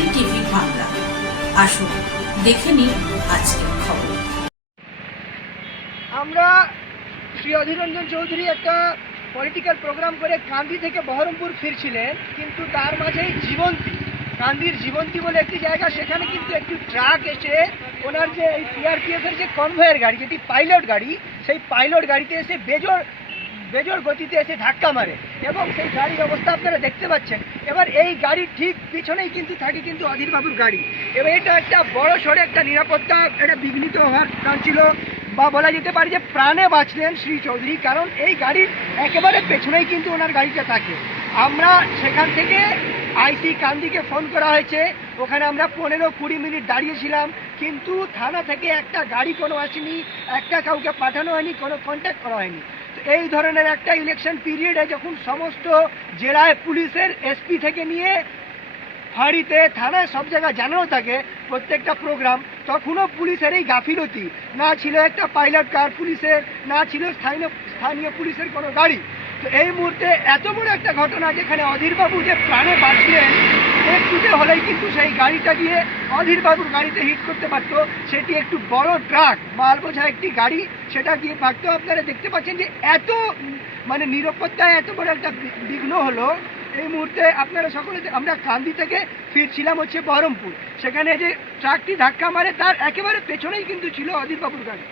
NTV Bangla. আসুন দেখে নিন আজকের খবর। আমরা শ্রী অধীর রঞ্জন চৌধুরী একটা পলিটিক্যাল প্রোগ্রাম করে কান্দি থেকে বহরমপুর ফিরছিলেন, কিন্তু তার মাঝেই কান্দির জীবন্তী বলে একটি জায়গা, সেখানে কিন্তু একটি ট্রাক এসে ওনার যে এই সিআরপিএফের যে কনভয়ের গাড়ি, যেটি পাইলট গাড়ি, সেই পাইলট গাড়িতে এসে বেজোর গতিতে এসে ধাক্কা মারে এবং সেই গাড়ির অবস্থা আপনারা দেখতে পাচ্ছেন। এবার এই গাড়ির ঠিক পিছনেই কিন্তু থাকে কিন্তু অধীরবাবুর গাড়ি। এবার এটা একটা বড় সড়ো একটা নিরাপত্তা এটা বিঘ্নিত হওয়ার কারণ ছিল, বা বলা যেতে পারে যে প্রাণে বাঁচলেন শ্রী চৌধুরী, কারণ এই গাড়ির একেবারে পেছনেই কিন্তু ওনার গাড়িটা থাকে। আমরা সেখান থেকে আইসি কান্দিকে ফোন করা হয়েছে, ওখানে আমরা 15-20 মিনিট দাঁড়িয়েছিলাম, কিন্তু থানা থেকে একটা গাড়ি কোনো আসেনি, একটা কাউকে পাঠানো হয়নি, কোনো কন্ট্যাক্ট করা হয়নি। তো এই ধরনের একটা ইলেকশন পিরিয়ডে যখন সমস্ত জেলায় পুলিশের এসপি থেকে নিয়ে ফাঁড়িতে থানায় সব জায়গায় জানানো থাকে প্রত্যেকটা প্রোগ্রাম, তখনও পুলিশের এই গাফিলতি, না ছিল একটা পাইলট কার পুলিশের, না ছিল স্থানীয় পুলিশের কোনো গাড়ি। তো এই মুহূর্তে এত বড় একটা ঘটনা, যেখানে অধীরবাবু যে প্রাণে বাঁচলেন, একটুতে হলেই কিন্তু সেই গাড়িটা গিয়ে অধীরবাবুর গাড়িতে হিট করতে পারতো। সেটি একটু বড় ট্রাক, মাল বোঝা একটি গাড়ি, সেটা গিয়ে পারতো। আপনারা দেখতে পাচ্ছেন যে এত নিরাপত্তায় এত বড় একটা বিঘ্ন হলো। এই মুহূর্তে আপনারা সকলে, আমরা কান্দি থেকে ফিরছিলাম বহরমপুর, সেখানে যে ট্রাকটি ধাক্কা মারে তার একেবারে পেছনেই কিন্তু ছিল অধীরবাবুর গাড়ি।